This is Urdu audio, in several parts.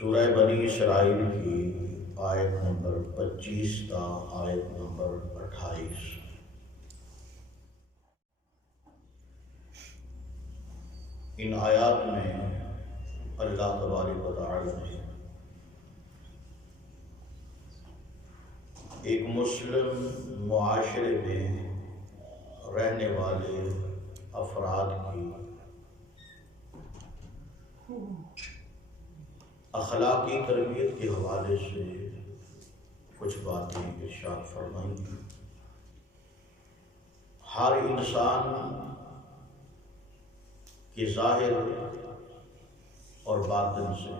سورہ بنی اسرائیل کی آیت نمبر 25 تا آیت نمبر 28۔ ان آیات میں اللہ تبارک و تعالی نے ایک مسلم معاشرے میں رہنے والے افراد کی اخلاقی تربیت کے حوالے سے کچھ باتیں ارشاد فرمائیں۔ ہر انسان کے ظاہر اور باطن سے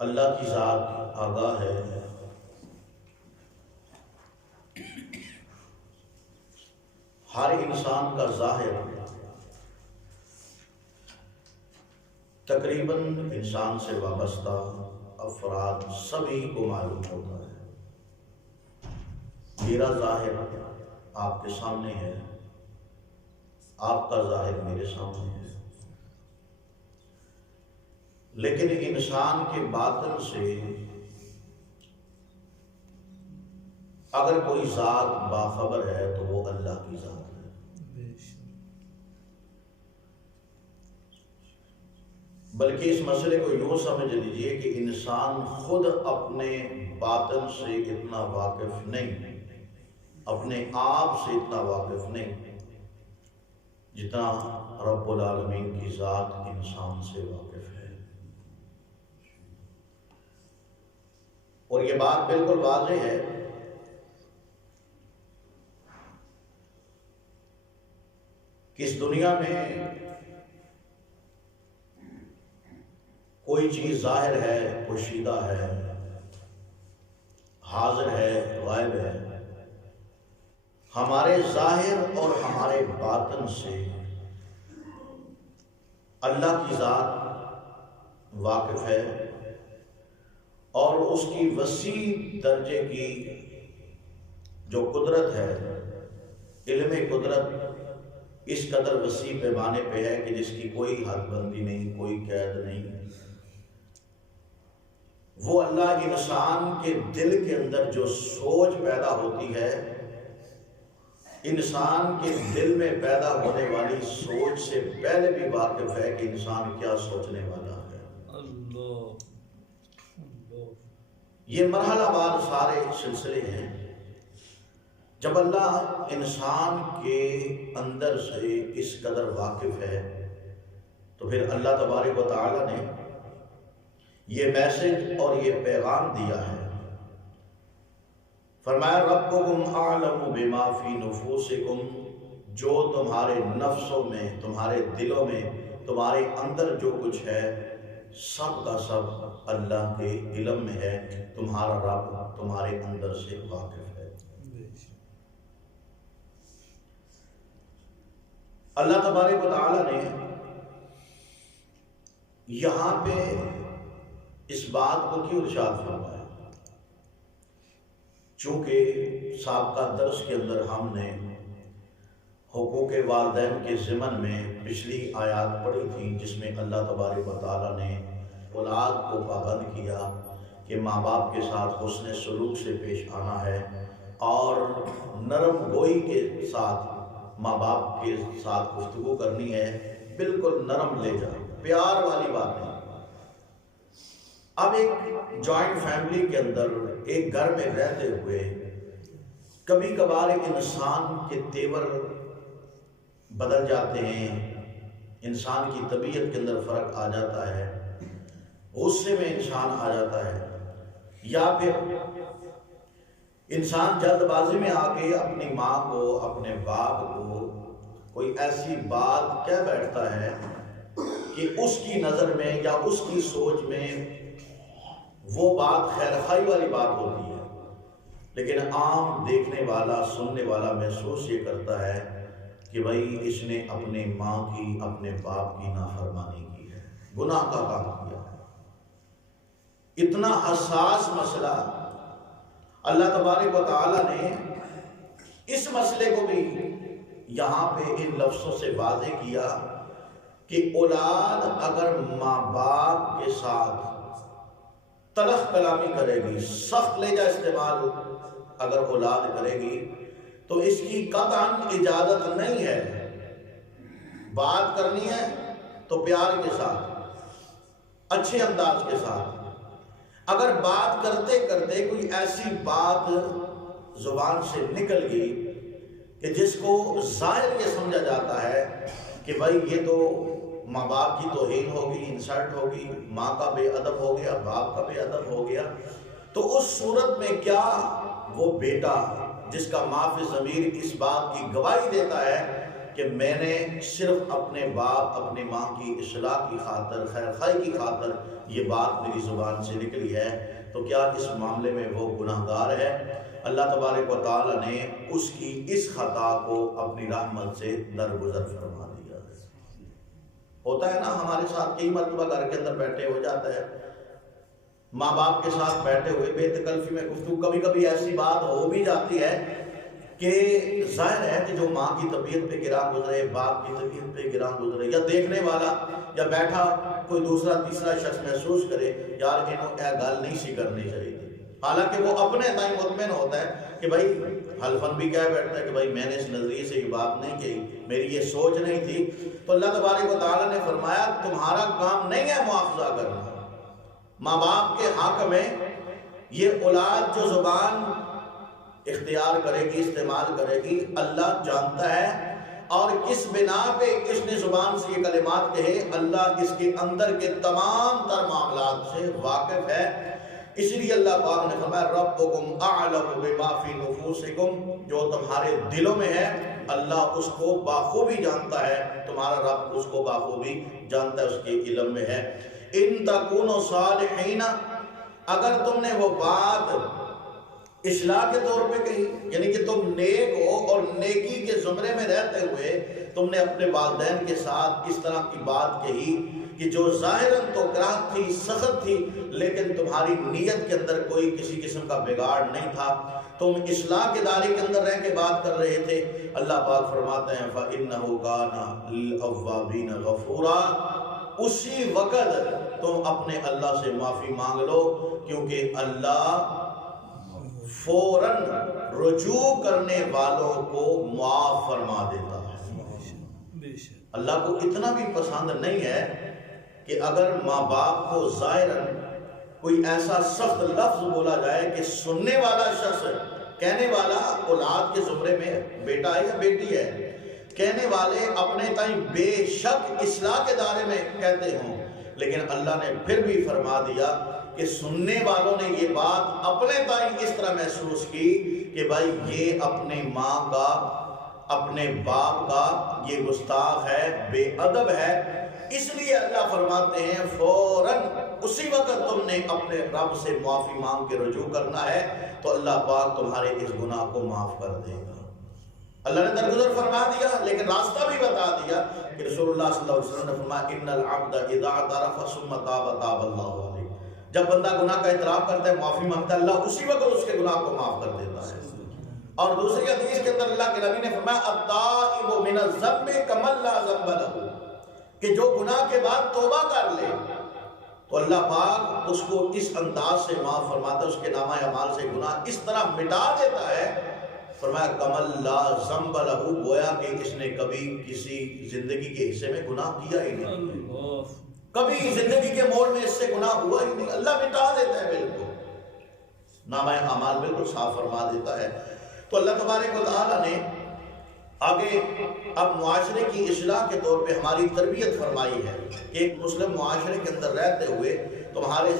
اللہ کی ذات آگاہ ہے۔ ہر انسان کا ظاہر تقریباً انسان سے وابستہ افراد سبھی کو معلوم ہوتا ہے۔ میرا ظاہر آپ کے سامنے ہے، آپ کا ظاہر میرے سامنے ہے، لیکن انسان کے باطن سے اگر کوئی ذات باخبر ہے تو وہ اللہ کی ذات ہے۔ بلکہ اس مسئلے کو یوں سمجھ لیجئے کہ انسان خود اپنے باطن سے اتنا واقف نہیں، اپنے آپ سے اتنا واقف نہیں جتنا رب العالمین کی ذات انسان سے واقف ہے۔ اور یہ بات بالکل واضح ہے کہ اس دنیا میں کوئی چیز ظاہر ہے، پوشیدہ ہے، حاضر ہے، غائب ہے۔ ہمارے ظاہر اور ہمارے باطن سے اللہ کی ذات واقف ہے، اور اس کی وسیع درجے کی جو قدرت ہے، علم قدرت اس قدر وسیع پیمانے پہ ہے کہ جس کی کوئی حد بندی نہیں، کوئی قید نہیں۔ وہ اللہ انسان کے دل کے اندر جو سوچ پیدا ہوتی ہے، انسان کے دل میں پیدا ہونے والی سوچ سے پہلے بھی واقف ہے کہ انسان کیا سوچنے والا ہے۔ یہ مرحلہ وار سارے سلسلے ہیں۔ جب اللہ انسان کے اندر سے اس قدر واقف ہے تو پھر اللہ تبارک و تعالی نے یہ میسج اور یہ پیغام دیا ہے۔ فرمایا ربکم اعلم بما فی نفوسکم، جو تمہارے نفسوں میں، تمہارے دلوں میں، تمہارے اندر جو کچھ ہے سب کا سب اللہ کے علم میں ہے۔ تمہارا رب تمہارے اندر سے واقف ہے۔ اللہ تبارک و تعالی نے یہاں پہ اس بات کو کیوں ارشاد فرمایا؟ چونکہ سابقہ درس کے اندر ہم نے حقوق والدین کے ضمن میں پچھلی آیات پڑھی تھی، جس میں اللہ تبارک و تعالی نے اولاد کو پابند کیا کہ ماں باپ کے ساتھ حسن سلوک سے پیش آنا ہے، اور نرم گوئی کے ساتھ ماں باپ کے ساتھ گفتگو کرنی ہے، بالکل نرم لے جا، پیار والی بات نہیں۔ اب ایک جوائنٹ فیملی کے اندر ایک گھر میں رہتے ہوئے کبھی کبھار انسان کے تیور بدل جاتے ہیں، انسان کی طبیعت کے اندر فرق آ جاتا ہے، غصے میں انسان آ جاتا ہے، یا پھر انسان جلد بازی میں آ کے اپنی ماں کو، اپنے باپ کو کوئی ایسی بات کہہ بیٹھتا ہے کہ اس کی نظر میں یا اس کی سوچ میں وہ بات خیر خواہی والی بات ہوتی ہے، لیکن عام دیکھنے والا، سننے والا محسوس یہ کرتا ہے کہ بھائی اس نے اپنے ماں کی، اپنے باپ کی نافرمانی کی ہے، گناہ کا کام کیا ہے۔ اتنا حساس مسئلہ اللہ تبارک و تعالی نے اس مسئلے کو بھی یہاں پہ ان لفظوں سے واضح کیا کہ اولاد اگر ماں باپ کے ساتھ تلخ کلامی کرے گی، سخت لہجہ استعمال اگر اولاد کرے گی تو اس کی قطعاً اجازت نہیں ہے۔ بات کرنی ہے تو پیار کے ساتھ، اچھے انداز کے ساتھ۔ اگر بات کرتے کرتے کوئی ایسی بات زبان سے نکل گئی کہ جس کو ظاہر یہ سمجھا جاتا ہے کہ بھائی یہ تو ماں باپ کی توہین ہوگی، انسلٹ ہوگی، ماں کا بے ادب ہو گیا، باپ کا بے ادب ہو گیا، تو اس صورت میں کیا وہ بیٹا جس کا ما فی الضمیر اس بات کی گواہی دیتا ہے کہ میں نے صرف اپنے باپ اپنی ماں کی اصلاح کی خاطر، خیر خواہی کی خاطر یہ بات میری زبان سے نکلی ہے، تو کیا اس معاملے میں وہ گناہ گار ہے؟ اللہ تبارک و تعالی نے اس کی اس خطا کو اپنی رحمت سے درگزر فرما دیا۔ ہوتا ہے نا ہمارے ساتھ، کئی مرتبہ گھر کے اندر بیٹھے ہو جاتا ہے، ماں باپ کے ساتھ بیٹھے ہوئے بے تکلفی میں گفتگو، کبھی کبھی ایسی بات ہو بھی جاتی ہے کہ ظاہر ہے کہ جو ماں کی طبیعت پہ گراں گزرے، باپ کی طبیعت پہ گراں گزرے، یا دیکھنے والا یا بیٹھا کوئی دوسرا تیسرا شخص محسوس کرے یار انہوں اے گل نہیں سی کرنی چاہیے تھی، حالانکہ وہ اپنے تائیں مطمئن ہوتا ہے کہ بھائی حلفاً بھی کہہ بیٹھتا ہے کہ بھائی میں نے اس نظریے سے یہ بات نہیں کہی، میری یہ سوچ نہیں تھی۔ تو اللہ تبارک و تعالیٰ نے فرمایا تمہارا کام نہیں ہے مواخذہ کرنا۔ ماں باپ کے حق میں یہ اولاد جو زبان اختیار کرے گی، استعمال کرے گی، اللہ جانتا ہے، اور کس بنا پہ اس نے زبان سے یہ کلمات کہے اللہ اس کے اندر کے تمام تر معاملات سے واقف ہے۔ اس لیے اللہ پاک نے فرمایا ربکم اعلم بما فی نفوسکم، جو تمہارے دلوں میں ہے اللہ اس کو بخوبی جانتا ہے، تمہارا رب اس کو بخوبی جانتا ہے، اس کے علم میں ہے۔ ان تکونوا صالحین، اگر تم نے وہ بات اصلاح کے طور پہ کہی، یعنی کہ تم نیک ہو اور نیکی کے زمرے میں رہتے ہوئے تم نے اپنے والدین کے ساتھ اس طرح کی بات کہی کہ جو ظاہراً تو کراہت تھی، سخت تھی، لیکن تمہاری نیت کے اندر کوئی کسی قسم کا بگاڑ نہیں تھا، تم اصلاح کے دائرے کے اندر رہ کے بات کر رہے تھے، اللہ پاک فرماتے ہیں فَإِنَّهُ كَانَ لِلْأَوَّابِينَ غَفُورًا، اسی وقت تم اپنے اللہ سے معافی مانگ لو، کیونکہ اللہ فوراً رجوع کرنے والوں کو معاف فرما دیتا ہے۔ اللہ کو اتنا بھی پسند نہیں ہے کہ اگر ماں باپ کو ظاہراً کوئی ایسا سخت لفظ بولا جائے کہ سننے والا شخص، کہنے والا اولاد کے زمرے میں بیٹا ہے یا بیٹی ہے، کہنے والے اپنے تائیں بے شک اصلاح کے دائرے میں کہتے ہوں، لیکن اللہ نے پھر بھی فرما دیا کہ سننے والوں نے یہ بات اپنے تائیں اس طرح محسوس کی کہ بھائی یہ اپنے ماں کا، اپنے باپ کا یہ گستاخ ہے، بے ادب ہے، اس لیے اللہ فرماتے ہیں فوراً اسی وقت تم نے اپنے رب سے معافی مانگ کے رجوع کرنا ہے تو اللہ پاک تمہارے اس گناہ کو معاف کر دے گا۔ اللہ نے درگزر فرما دیا، لیکن راستہ بھی بتا دیا کہ رسول اللہ صلی اللہ علیہ وسلم نے فرمایا ان العبد اذا اعترف ثم تاب تاب اللہ علیہ، جب بندہ گناہ کا اعتراف کرتا ہے، معافی مانگتا ہے، اللہ اسی وقت اس کے گناہ کو معاف کر دیتا ہے۔ اور دوسری حدیث کے اندر اللہ کے نبی نے فرمایا التائب من الذنب کمن لا ذنب لہ، کہ جو گناہ کے بعد توبہ کر لے تو اللہ پاک اس کو اس انداز سے معاف فرماتا ہے، اس کے نامہ اعمال سے گناہ اس طرح مٹا دیتا ہے، فرمایا کمن لا ذنب لہ، گویا کہ اس نے کبھی کسی زندگی کے حصے میں گناہ کیا ہی نہیں، کبھی زندگی کے موڑ میں اس سے گناہ ہوا ہی نہیں، اللہ مٹا دیتا ہے، بالکل نامہ اعمال بالکل صاف فرما دیتا ہے۔ تو اللہ تبارک و تعالیٰ نے آگے اب معاشرے کی اصلاح کے طور پہ ہماری تربیت فرمائی ہے کہ ایک مسلم معاشرے کے اندر رہتے ہوئے تمہارے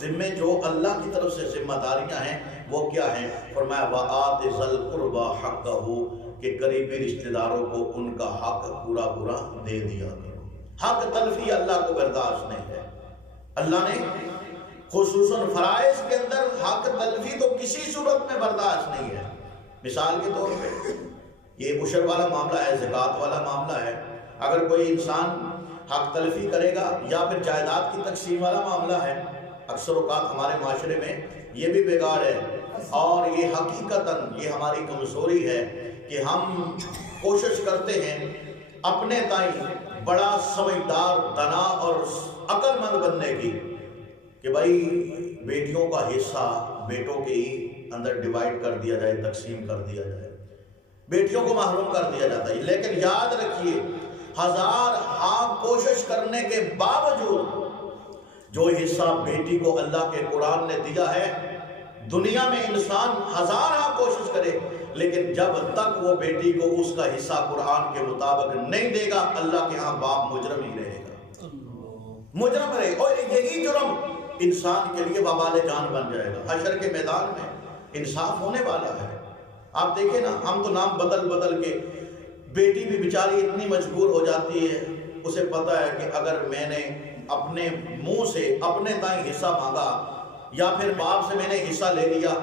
ذمے جو اللہ کی طرف سے ذمہ داریاں ہیں وہ کیا ہیں؟ فرمایا وَآتِ ذَا الْقُرْبَى حَقَّهُ، کہ قریبی رشتہ داروں کو ان کا حق پورا پورا دے دیا کرو۔ حق تلفی اللہ کو برداشت نہیں ہے، اللہ نے خصوصاً فرائض کے اندر حق تلفی تو کسی صورت میں برداشت نہیں ہے۔ مثال کے طور پہ یہ عشر والا معاملہ ہے، زکوٰۃ والا معاملہ ہے، اگر کوئی انسان حق تلفی کرے گا یا پھر جائیداد کی تقسیم والا معاملہ ہے، اکثر اوقات ہمارے معاشرے میں یہ بھی بگاڑ ہے، اور یہ حقیقتاً یہ ہماری کمزوری ہے کہ ہم کوشش کرتے ہیں اپنے تائیں بڑا سمجھدار دنا اور عقل مند بننے کی کہ بھائی بیٹیوں کا حصہ بیٹوں کے ہی اندر ڈیوائیڈ کر دیا جائے، تقسیم کر دیا جائے، بیٹیوں کو محروم کر دیا جاتا ہے۔ لیکن یاد رکھیے ہزار کوشش کرنے کے باوجود جو حصہ بیٹی کو اللہ کے قرآن نے دیا ہے، دنیا میں انسان ہزار کوشش کرے لیکن جب تک وہ بیٹی کو اس کا حصہ قرآن کے مطابق نہیں دے گا، اللہ کے ہاں باپ مجرم ہی رہے گا، مجرم رہے گا، اور یہی جرم انسان کے لیے وبال جان بن جائے گا۔ حشر کے میدان میں انصاف ہونے والا ہے۔ آپ دیکھیں نا، ہم تو نام بدل بدل کے، بیٹی بھی بیچاری اتنی مجبور ہو جاتی ہے، اسے پتا ہے کہ اگر میں نے اپنے منہ سے اپنے تائیں حصہ مانگا یا پھر باپ سے میں نے حصہ لے لیا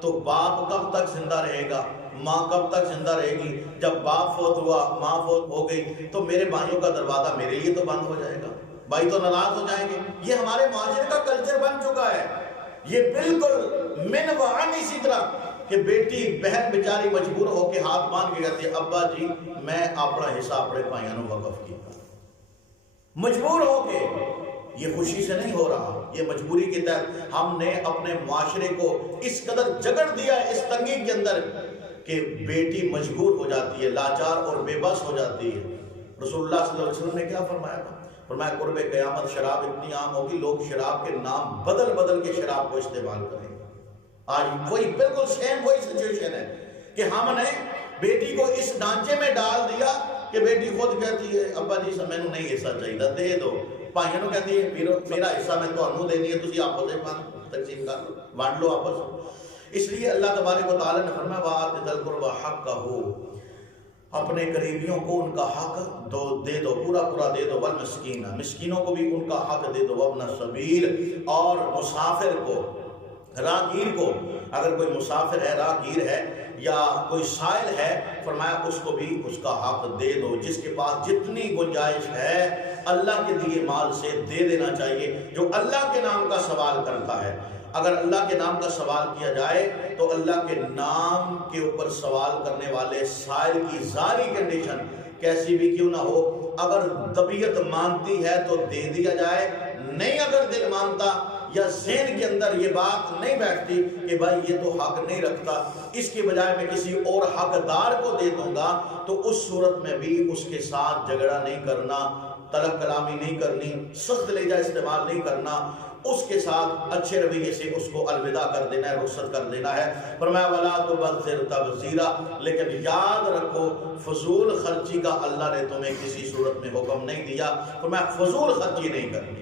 تو باپ کب تک زندہ رہے گا، ماں کب تک زندہ رہے گی؟ جب باپ فوت ہوا، ماں فوت ہو گئی تو میرے بھائیوں کا دروازہ میرے لیے تو بند ہو جائے گا، بھائی تو ناراض ہو جائیں گے۔ یہ ہمارے معاشرے کا کلچر بن چکا ہے، یہ بالکل من و عن اسی طرح کہ بیٹی بہن بیچاری مجبور ہو کے ہاتھ باندھ کے کہتی ہے ابا جی میں اپنا حصہ اپنے بھائیوں کو وقف کیا، مجبور ہو کے۔ یہ خوشی سے نہیں ہو رہا، یہ مجبوری کے تحت ہم نے اپنے معاشرے کو اس قدر جگڑ دیا ہے اس تنگی کے اندر کہ بیٹی مجبور ہو جاتی ہے، لاچار اور بے بس ہو جاتی ہے۔ رسول اللہ صلی اللہ علیہ وسلم نے کیا فرمایا تھا؟ فرمایا قرب قیامت شراب اتنی عام ہوگی لوگ شراب کے نام بدل بدل کے شراب کو استعمال کریں گے۔ آج وہی بالکل سیم وہی سچویشن ہے کہ ہم نے بیٹی کو اس ڈھانچے میں ڈال دیا کہ بیٹی خود کہتی ہے ابا جی سے مینوں نہیں حصہ چاہیے، دے دو۔ بھائیوں کہتی ہے میرا حصہ میں تمہیں دینی ہے، تسی آپس میں تقسیم کر لو، بانٹ لو آپس میں۔ اس لیے اللہ تبارک و تعالیٰ نے فرمایا وَآتِ ذَا الْقُرْبَىٰ حَقَّهُ، اپنے قریبیوں کو ان کا حق دے دو، پورا پورا دے دو، وَالْمِسْكِينَ، مسکینوں کو بھی ان کا حق دے دو، وَابْنَ السَّبِيلِ، اور مسافر کو، راہگیر کو، اگر کوئی مسافر ہے، راہگیر ہے یا کوئی سائل ہے، فرمایا اس کو بھی اس کا حق دے دو۔ جس کے پاس جتنی گنجائش ہے اللہ کے دیے مال سے دے دینا چاہیے۔ جو اللہ کے نام کا سوال کرتا ہے، اگر اللہ کے نام کا سوال کیا جائے تو اللہ کے نام کے اوپر سوال کرنے والے سائل کی ظاہری کنڈیشن کیسی بھی کیوں نہ ہو، اگر طبیعت مانتی ہے تو دے دیا جائے، نہیں اگر دل مانتا یا ذہن کے اندر یہ بات نہیں بیٹھتی کہ بھائی یہ تو حق نہیں رکھتا، اس کے بجائے میں کسی اور حقدار کو دے دوں گا، تو اس صورت میں بھی اس کے ساتھ جھگڑا نہیں کرنا، طلب کلامی نہیں کرنی، سخت لہجہ استعمال نہیں کرنا، اس کے ساتھ اچھے رویے سے اس کو الوداع کر دینا ہے، رخصت کر دینا ہے۔ فرمایا وَلَا تُبَذِّرْ تَبْذِيرًا، لیکن یاد رکھو فضول خرچی کا اللہ نے تمہیں کسی صورت میں حکم نہیں دیا۔ فرمایا فضول خرچی نہیں کرنی۔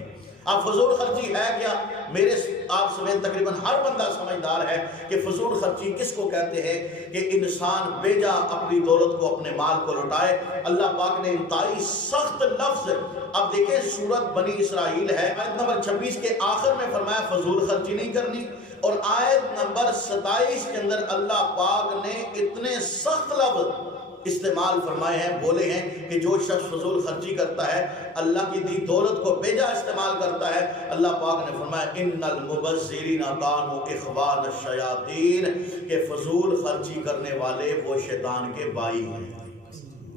اب فضول خرچی ہے کیا؟ میرے آپ سمیت تقریباً ہر بندہ سمجھدار ہے کہ فضول خرچی کس کو کہتے ہیں کہ انسان بے جا اپنی دولت کو، اپنے مال کو لوٹائے۔ اللہ پاک نے انتہائی سخت لفظ، اب دیکھیں سورت بنی اسرائیل ہے، آیت نمبر 26 کے آخر میں فرمایا فضول خرچی نہیں کرنی، اور آیت نمبر 27 کے اندر اللہ پاک نے اتنے سخت لفظ استعمال فرمائے ہیں، بولے ہیں کہ جو شخص فضول خرچی کرتا ہے، اللہ کی دی دولت کو بے جا استعمال کرتا ہے، اللہ پاک نے فرمایا ان المبذرین کانوا اخوان الشیاطین، کہ فضول خرچی کرنے والے وہ شیطان کے بھائی ہیں۔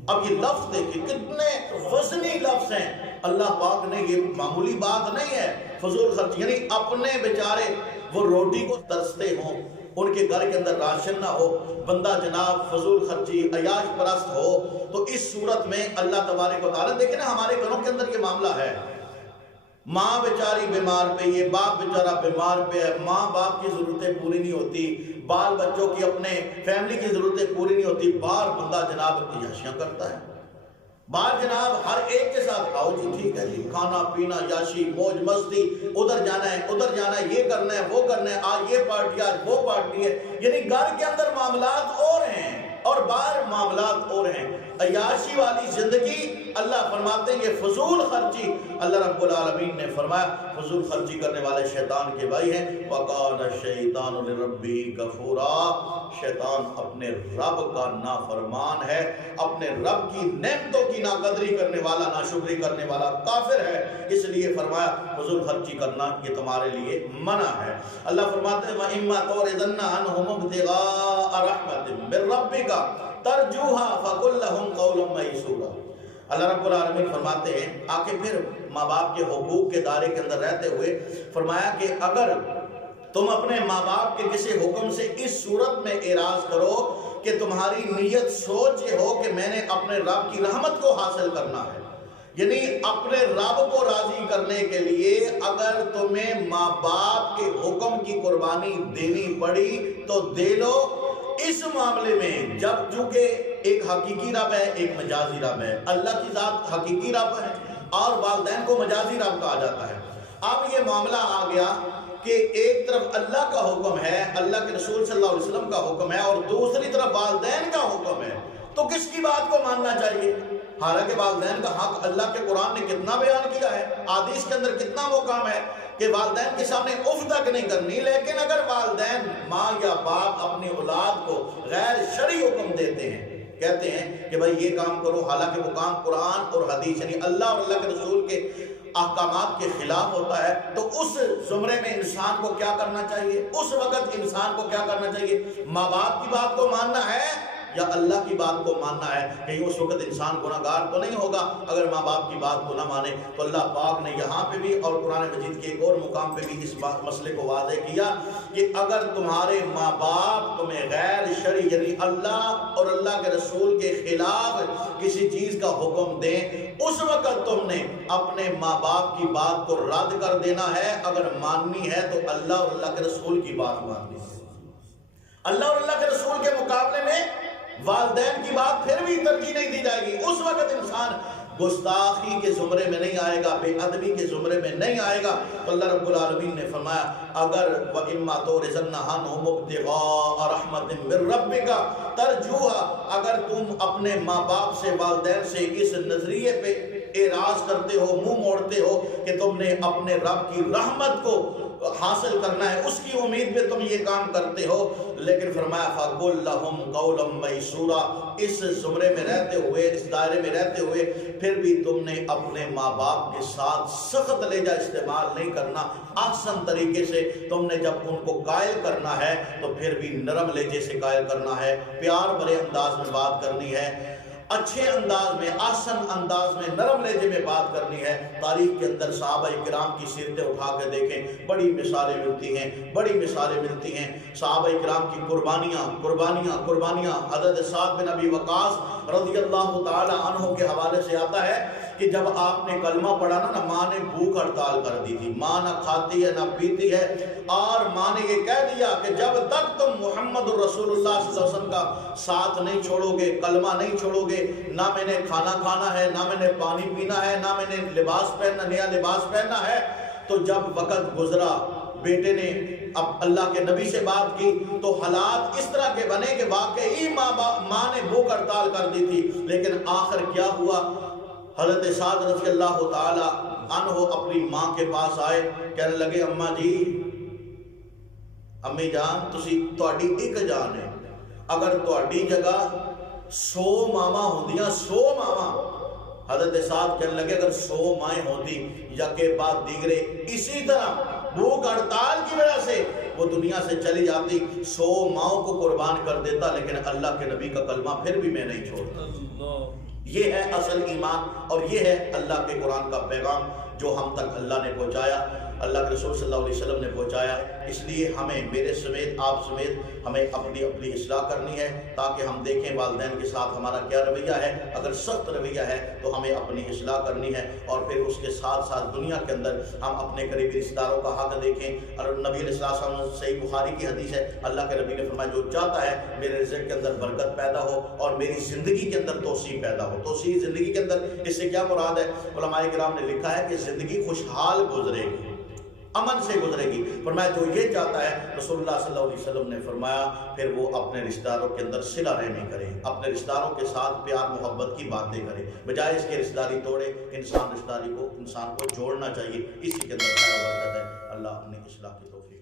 اب یہ لفظ دیکھیں کتنے وزنی لفظ ہیں، اللہ پاک نے، یہ معمولی بات نہیں ہے۔ فضول خرچی یعنی اپنے بیچارے وہ روٹی کو ترستے ہوں، ان کے گھر کے اندر راشن نہ ہو، بندہ جناب فضول خرچی عیاش پرست ہو، تو اس صورت میں اللہ تبارک و تعالیٰ، دیکھیں نا ہمارے گھروں کے اندر یہ معاملہ ہے، ماں بیچاری بیمار پہ، یہ باپ بیچارہ بیمار پہ ہے، ماں باپ کی ضرورتیں پوری نہیں ہوتی، بال بچوں کی اپنے فیملی کی ضرورتیں پوری نہیں ہوتی، باہر بندہ جناب عیاشیاں کرتا ہے، باہر جناب ہر ایک کے ساتھ آؤ جی ٹھیک ہے جی، کھانا پینا یاشی موج مستی، ادھر جانا ہے، یہ کرنا ہے وہ کرنا ہے، آج یہ پارٹی آج وہ پارٹی ہے، یعنی گھر کے اندر معاملات اور ہیں اور باہر معاملات اور ہیں، عیاشی والی زندگی۔ اللہ فرماتے ہیں یہ فضول خرچی، اللہ رب العالمین نے فرمایا فضول خرچی کرنے والے شیطان کے بھائی ہیں۔ وَقَالَ الشَّيْطَانُ لِرَبِّهِ كَفُورًا، شیطان اپنے رب کا نافرمان ہے، اپنے رب کی نعمتوں کی ناقدری کرنے والا، ناشکری کرنے والا کافر ہے، اس لیے فرمایا فضول خرچی کرنا یہ تمہارے لیے منع ہے۔ اللہ فرماتے ہیں وَإِمَّا تُعْرِضَنَّ عَنْهُمُ ابْتِغَاءَ رَحْمَةٍ مِّن رَّبِّكَ تَرْجُوهَا فَقُل لَّهُمْ قَوْلًا مَّيْسُورًا، اللہ رب العالمین فرماتے ہیں آگے پھر ماں باپ کے حقوق کے دائرے کے اندر رہتے ہوئے فرمایا کہ اگر تم اپنے ماں باپ کے کسی حکم سے اس صورت میں اعراض کرو کہ تمہاری نیت سوچ یہ ہو کہ میں نے اپنے رب کی رحمت کو حاصل کرنا ہے، یعنی اپنے رب کو راضی کرنے کے لیے اگر تمہیں ماں باپ کے حکم کی قربانی دینی پڑی تو دے لو۔ اس معاملے میں جب چونکہ ایک حقیقی رب ہے ایک مجازی رب ہے، اللہ کی ذات حقیقی رب ہے اور والدین کو مجازی رب کہا جاتا ہے۔ اب یہ معاملہ آ گیا کہ ایک طرف اللہ کا حکم ہے، اللہ کے رسول صلی اللہ علیہ وسلم کا حکم ہے، اور دوسری طرف والدین کا حکم ہے، تو کس کی بات کو ماننا چاہیے؟ حالانکہ والدین کا حق اللہ کے قرآن نے کتنا بیان کیا ہے، حدیث کے اندر کتنا مقام ہے کہ والدین کے سامنے اف تک نہیں کرنی، لیکن اگر والدین ماں یا باپ اپنی اولاد کو غیر شرعی حکم دیتے ہیں، کہتے ہیں کہ بھائی یہ کام کرو، حالانکہ وہ کام قرآن اور حدیث یعنی اللہ اور اللہ کے رسول کے احکامات کے خلاف ہوتا ہے، تو اس زمرے میں انسان کو کیا کرنا چاہیے؟ اس وقت انسان کو کیا کرنا چاہیے؟ ماں باپ کی بات کو ماننا ہے یا اللہ کی بات کو ماننا ہے؟ کہیں اس وقت انسان گناہگار تو نہیں ہوگا اگر ماں باپ کی بات کو نہ مانے؟ تو اللہ پاک نے یہاں پہ بھی اور قرآن مجید کے ایک اور مقام پہ بھی اس مسئلے کو واضح کیا کہ اگر تمہارے ماں باپ تمہیں غیر شرعی یعنی اللہ اور اللہ کے رسول کے خلاف کسی چیز کا حکم دیں، اس وقت تم نے اپنے ماں باپ کی بات کو رد کر دینا ہے۔ اگر ماننی ہے تو اللہ اور اللہ کے رسول کی بات ماننی ہے۔ اللہ اور اللہ کے رسول کے مقابلے میں والدین کی بات پھر بھی ترجیح نہیں دی جائے گی۔ اس وقت انسان گستاخی کے زمرے میں نہیں آئے گا، بے ادبی کے زمرے میں نہیں آئے گا۔ تو اللہ رب العالمین نے فرمایا اگر وَإِمَّا تُعْرِضَنَّ عَنْهُمُ ابْتِغَاءَ رَحْمَةٍ مِّن رَّبِّكَ تَرْجُوهَا، اگر تم اپنے ماں باپ سے والدین سے اس نظریے پہ اعراض کرتے ہو، منہ موڑتے ہو کہ تم نے اپنے رب کی رحمت کو حاصل کرنا ہے، اس کی امید پہ تم یہ کام کرتے ہو، لیکن فرمایا فَقُلْ لَهُمْ قَوْلًا مَيْسُورًا، اس زمرے میں رہتے ہوئے، اس دائرے میں رہتے ہوئے پھر بھی تم نے اپنے ماں باپ کے ساتھ سخت لہجہ استعمال نہیں کرنا، احسن طریقے سے تم نے جب ان کو قائل کرنا ہے تو پھر بھی نرم لہجے سے قائل کرنا ہے، پیار بھرے انداز میں بات کرنی ہے، اچھے انداز میں، احسن انداز میں، نرم لہجے میں بات کرنی ہے۔ تاریخ کے اندر صحابہ کرام کی سیرتیں اٹھا کے دیکھیں، بڑی مثالیں ملتی ہیں، بڑی مثالیں ملتی ہیں۔ صحابہ کرام کی قربانیاں حضرت سعد بن ابی وقاص رضی اللہ تعالی عنہ کے حوالے سے آتا ہے کہ جب آپ نے کلمہ پڑھا نا ماں نے بھوک ہڑتال کر دی تھی، ماں نہ کھاتی ہے نہ پیتی ہے، اور ماں نے یہ کہہ دیا کہ جب تک تم محمد رسول اللہ صلی اللہ علیہ وسلم کا ساتھ نہیں چھوڑو گے، کلمہ نہیں چھوڑو گے، نہ میں نے کھانا کھانا ہے، نہ میں نے پانی پینا ہے، نہ میں نے لباس پہننا، نیا لباس پہننا ہے۔ تو جب وقت گزرا، بیٹے نے اب اللہ کے نبی سے بات کی تو حالات اس طرح کے بنے کہ واقعی ماں نے بھوک ہڑتال کر دی تھی، لیکن آخر کیا ہوا؟ حضرت سعد رضی اللہ تعالی عنہ اپنی ماں کے پاس آئے، کہنے لگے اماں جی، امی جان تہاڈی ایک جان ہے، اگر تہاڈی جگہ 100 ماما ہوندیاں، 100 ماما، حضرت سعد کہنے لگے اگر 100 مائیں ہوتی یکے بعد دیگرے اسی طرح بھوک ہڑتال کی وجہ سے وہ دنیا سے چلی جاتی، 100 ماؤں کو قربان کر دیتا، لیکن اللہ کے نبی کا کلمہ پھر بھی میں نہیں چھوڑتا۔ یہ ہے اصل ایمان، اور یہ ہے اللہ کے قرآن کا پیغام جو ہم تک اللہ نے پہنچایا، اللہ کے رسول صلی اللہ علیہ وسلم نے پہنچایا۔ اس لیے ہمیں، میرے سمیت آپ سمیت، ہمیں اپنی اصلاح کرنی ہے تاکہ ہم دیکھیں والدین کے ساتھ ہمارا کیا رویہ ہے۔ اگر سخت رویہ ہے تو ہمیں اپنی اصلاح کرنی ہے، اور پھر اس کے ساتھ ساتھ دنیا کے اندر ہم اپنے قریبی رشتہ داروں کا حق دیکھیں۔ اور نبی علیہ السلام نے صحیح بخاری کی حدیث ہے، اللہ کے نبی نے فرمایا جو چاہتا ہے میرے رزق کے اندر برکت پیدا ہو اور میری زندگی کے اندر توسیع پیدا ہو۔ توسیع زندگی کے اندر اس سے کیا مراد ہے؟ علماء کرام نے لکھا ہے کہ زندگی خوشحال گزرے گی، امن سے گزرے گی۔ فرمایا جو یہ چاہتا ہے، رسول اللہ صلی اللہ علیہ وسلم نے فرمایا پھر وہ اپنے رشتہ داروں کے اندر صلہ رحمی کرے، اپنے رشتہ داروں کے ساتھ پیار محبت کی باتیں کرے، بجائے اس کے رشتہ داری توڑے۔ انسان رشتہ داری کو، انسان کو جوڑنا چاہیے، اسی کے اندر خیر و برکت ہے۔ اللہ اپنی اصلاح کی توفیق